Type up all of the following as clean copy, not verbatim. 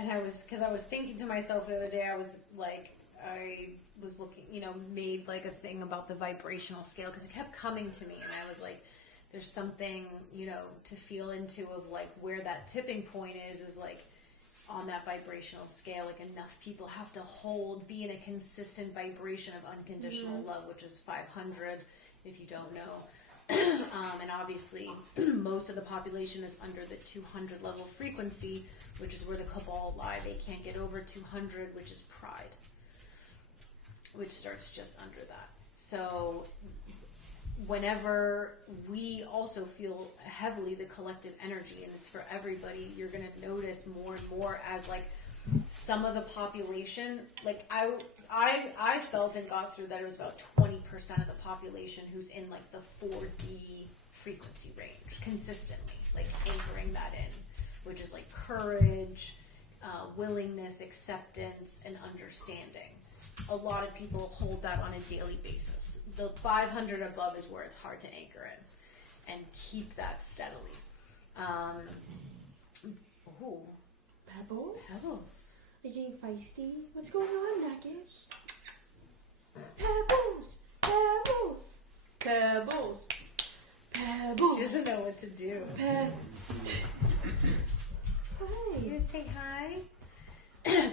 and I was thinking to myself the other day, I was looking, made like a thing about the vibrational scale because it kept coming to me, and I was like, there's something, to feel into of like where that tipping point is like on that vibrational scale, like enough people have to be in a consistent vibration of unconditional love, which is 500, if you don't know. And obviously most of the population is under the 200 level frequency, which is where the cabal lie. They can't get over 200, which is pride, which starts just under that. So whenever we also feel heavily the collective energy, and it's for everybody, you're going to notice more and more as like some of the population, like I felt and got through that it was about 20% of the population who's in like the 4D frequency range consistently, like anchoring that in, which is like courage, willingness, acceptance, and understanding. A lot of people hold that on a daily basis. The 500 above is where it's hard to anchor in and keep that steadily. Pebbles? Pebbles. Are you getting feisty? What's going on, Nugget? Pebbles! Pebbles! Pebbles! Pebbles! She doesn't know what to do. Hi. You say hi?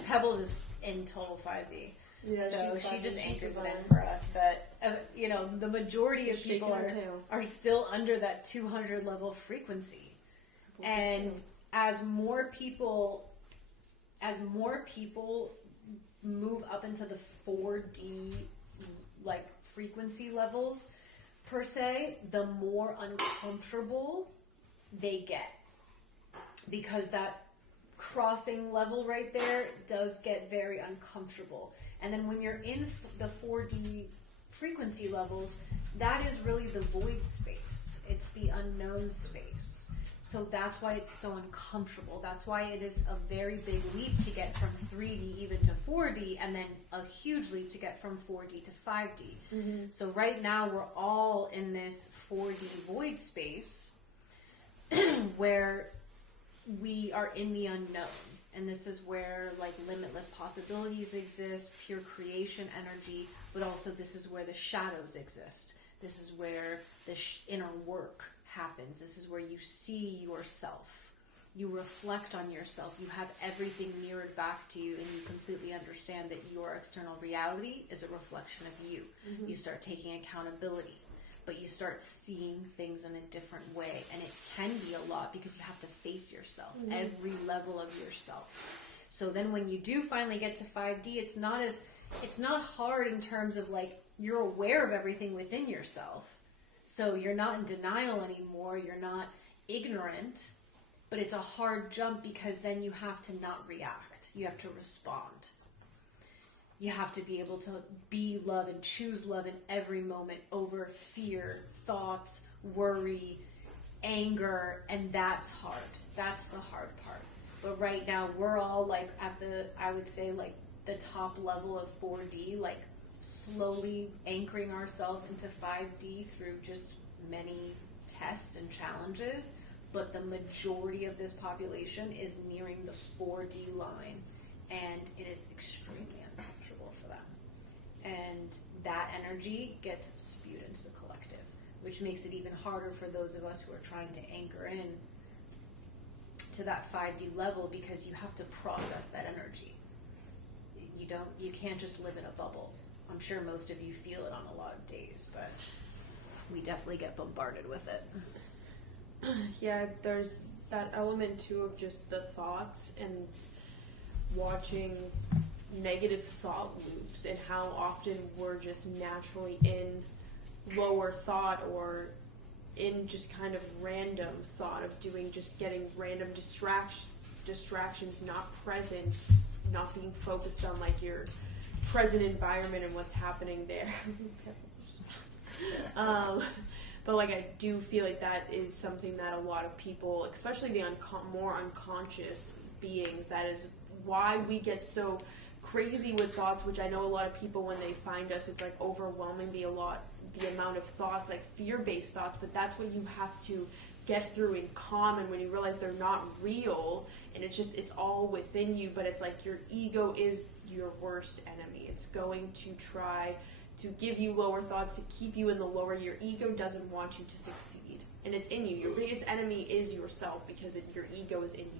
Pebbles is in total 5D. Yeah, so she's she just she's anchors it fine. in for us. But, the majority of She's people shaking her tail. are still under that 200 level frequency. And as more people move up into the 4D like frequency levels per se, the more uncomfortable they get, because that crossing level right there does get very uncomfortable. And then when you're in the 4D frequency levels, that is really the void space. It's the unknown space. So that's why it's so uncomfortable. That's why it is a very big leap to get from 3D even to 4D, and then a huge leap to get from 4D to 5D. Mm-hmm. So right now we're all in this 4D void space where we are in the unknown. And this is where like limitless possibilities exist, pure creation energy, but also this is where the shadows exist. This is where the inner work happens. This is where you see yourself. You reflect on yourself. You have everything mirrored back to you, and you completely understand that your external reality is a reflection of you. Mm-hmm. You start taking accountability, but you start seeing things in a different way, and it can be a lot because you have to face yourself, every level of yourself. So then when you do finally get to 5D, it's not hard in terms of like you're aware of everything within yourself. So you're not in denial anymore, you're not ignorant, but it's a hard jump because then you have to not react. You have to respond. You have to be able to be love and choose love in every moment over fear, thoughts, worry, anger, and that's hard. That's the hard part. But right now we're all like at I would say like the top level of 4D, like slowly anchoring ourselves into 5D through just many tests and challenges. But the majority of this population is nearing the 4D line, and it is extremely uncomfortable for them. And that energy gets spewed into the collective, which makes it even harder for those of us who are trying to anchor in to that 5D level, because you have to process that energy. You can't just live in a bubble. I'm sure most of you feel it on a lot of days, but we definitely get bombarded with it. Yeah, there's that element too of just the thoughts and watching negative thought loops, and how often we're just naturally in lower thought or in just kind of random thought of getting random distractions, not presence, not being focused on like your present environment and what's happening there. But like I do feel like that is something that a lot of people, especially the more unconscious beings, that is why we get so crazy with thoughts, which I know a lot of people, when they find us, it's like overwhelming the amount of thoughts, like fear-based thoughts, but that's what you have to get through in calm, and when you realize they're not real, and it's all within you, but it's like your ego is your worst enemy. It's going to try to give you lower thoughts, to keep you in the lower. Your ego doesn't want you to succeed, and it's in you. Your biggest enemy is yourself, because your ego is in you.